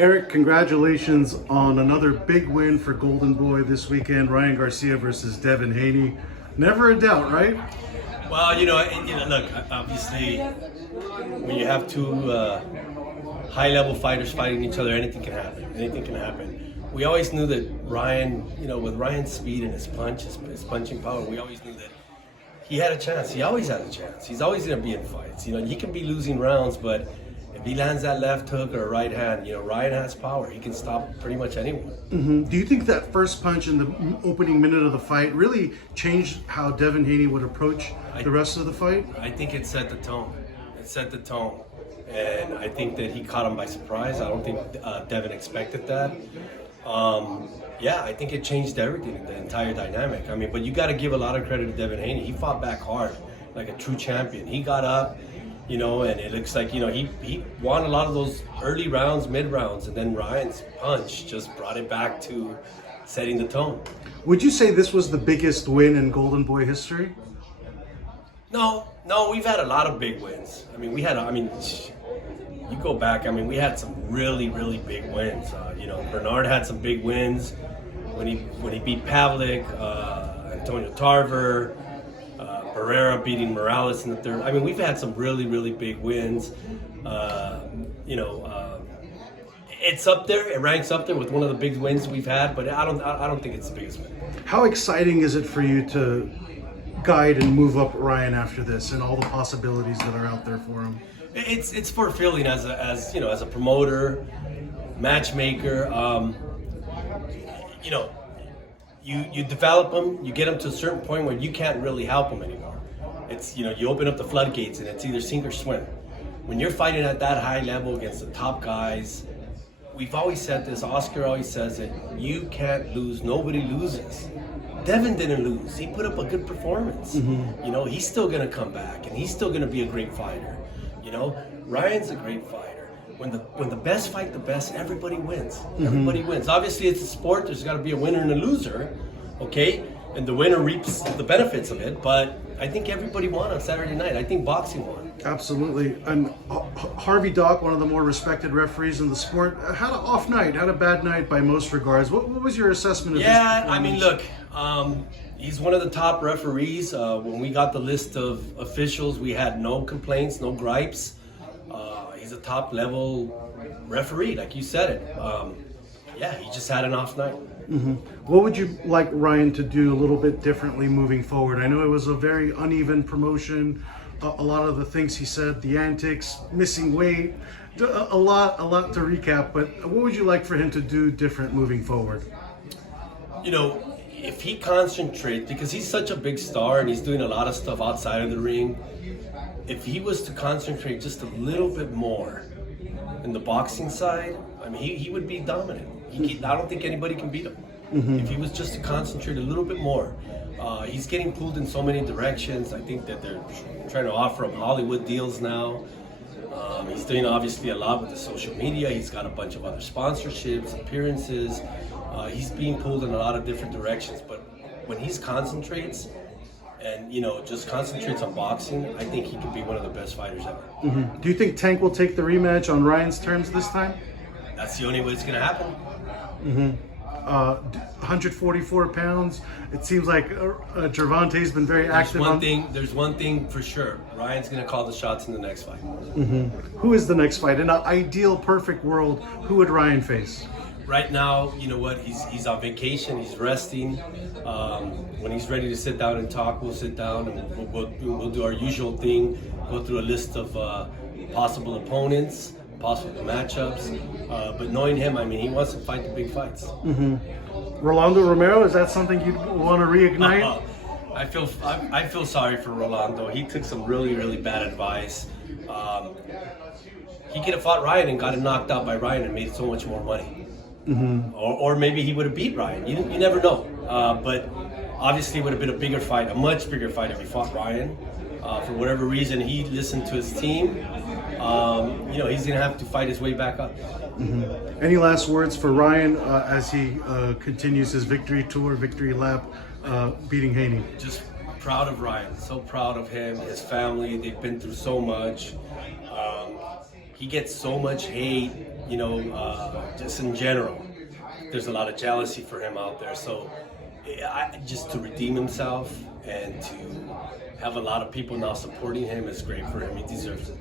Eric, congratulations on another big win for Golden Boy this weekend. Ryan Garcia versus Devin Haney. Never a doubt, right? Well, look, obviously, when you have two high-level fighters fighting each other, anything can happen. Anything can happen. We always knew that Ryan, with Ryan's speed and his punch, his punching power, we always knew that he had a chance. He always had a chance. He's always going to be in fights. He can be losing rounds, but if he lands that left hook or a right hand, Ryan has power. He can stop pretty much anyone. Mm-hmm. Do you think that first punch in the opening minute of the fight really changed how Devin Haney would approach the rest of the fight? I think it set the tone. It set the tone. And I think that he caught him by surprise. I don't think Devin expected that. I think it changed everything, the entire dynamic. But you got to give a lot of credit to Devin Haney. He fought back hard, like a true champion. He got up, and it looks like, he won a lot of those early rounds, mid rounds, and then Ryan's punch just brought it back to setting the tone. Would you say this was the biggest win in Golden Boy history? No, we've had a lot of big wins. You go back, we had some really, really big wins. Bernard had some big wins when he beat Pavlik, Antonio Tarver, Barrera beating Morales in the third. We've had some really, really big wins. It's up there. It ranks up there with one of the big wins we've had, but I don't think it's the biggest win. How exciting is it for you to guide and move up Ryan after this, and all the possibilities that are out there for him? It's fulfilling as a promoter, matchmaker. You develop them, you get them to a certain point where you can't really help them anymore. It's you open up the floodgates and it's either sink or swim. When you're fighting at that high level against the top guys, we've always said this. Oscar always says it. You can't lose. Nobody loses. Devin didn't lose. He put up a good performance. Mm-hmm. He's still gonna come back and he's still gonna be a great fighter. Ryan's a great fighter. When the best fight the best, everybody wins. Mm-hmm. Everybody wins. Obviously, it's a sport. There's got to be a winner and a loser, okay? And the winner reaps the benefits of it. But I think everybody won on Saturday night. I think boxing won. Absolutely. And Harvey Dock, one of the more respected referees in the sport, had an off night, had a bad night by most regards. What was your assessment of his performance? Look, he's one of the top referees. When we got the list of officials, we had no complaints, no gripes. He's a top level referee, like you said it. He just had an off night. Mm-hmm. What would you like Ryan to do a little bit differently moving forward? I know it was a very uneven promotion. A lot of the things he said, the antics, missing weight, a lot to recap. But what would you like for him to do different moving forward? If he concentrates, because he's such a big star and he's doing a lot of stuff outside of the ring, if he was to concentrate just a little bit more in the boxing side, he would be dominant. I don't think anybody can beat him. Mm-hmm. If he was just to concentrate a little bit more. He's getting pulled in so many directions. I think that they're trying to offer him Hollywood deals now. He's doing obviously a lot with the social media. He's got a bunch of other sponsorships, appearances. He's being pulled in a lot of different directions. But when he concentrates and just concentrates on boxing, I think he could be one of the best fighters ever. Mm-hmm. Do you think Tank will take the rematch on Ryan's terms this time? That's the only way it's going to happen. Mm-hmm. 144 pounds. It seems like Gervonta's been very active. There's one thing for sure. Ryan's going to call the shots in the next fight. Mm-hmm. Who is the next fight? In an ideal, perfect world, who would Ryan face? Right now, you know what? He's on vacation. He's resting. When he's ready to sit down and talk, we'll sit down and we'll do our usual thing. Go through a list of possible opponents, possible matchups. But knowing him, he wants to fight the big fights. Mm-hmm. Rolando Romero, is that something you'd want to reignite? I feel sorry for Rolando. He took some really, really bad advice. He could have fought Ryan and got it knocked out by Ryan and made so much more money. Mm-hmm. Or maybe he would have beat Ryan. You never know. But obviously it would have been a bigger fight, a much bigger fight if he fought Ryan. For whatever reason, he listened to his team. He's going to have to fight his way back up. Mm-hmm. Any last words for Ryan as he continues his victory tour, victory lap, beating Haney? Just proud of Ryan. So proud of him, his family. They've been through so much. he gets so much hate, you know, just in general. There's a lot of jealousy for him out there. So just to redeem himself and to have a lot of people now supporting him is great for him. He deserves it.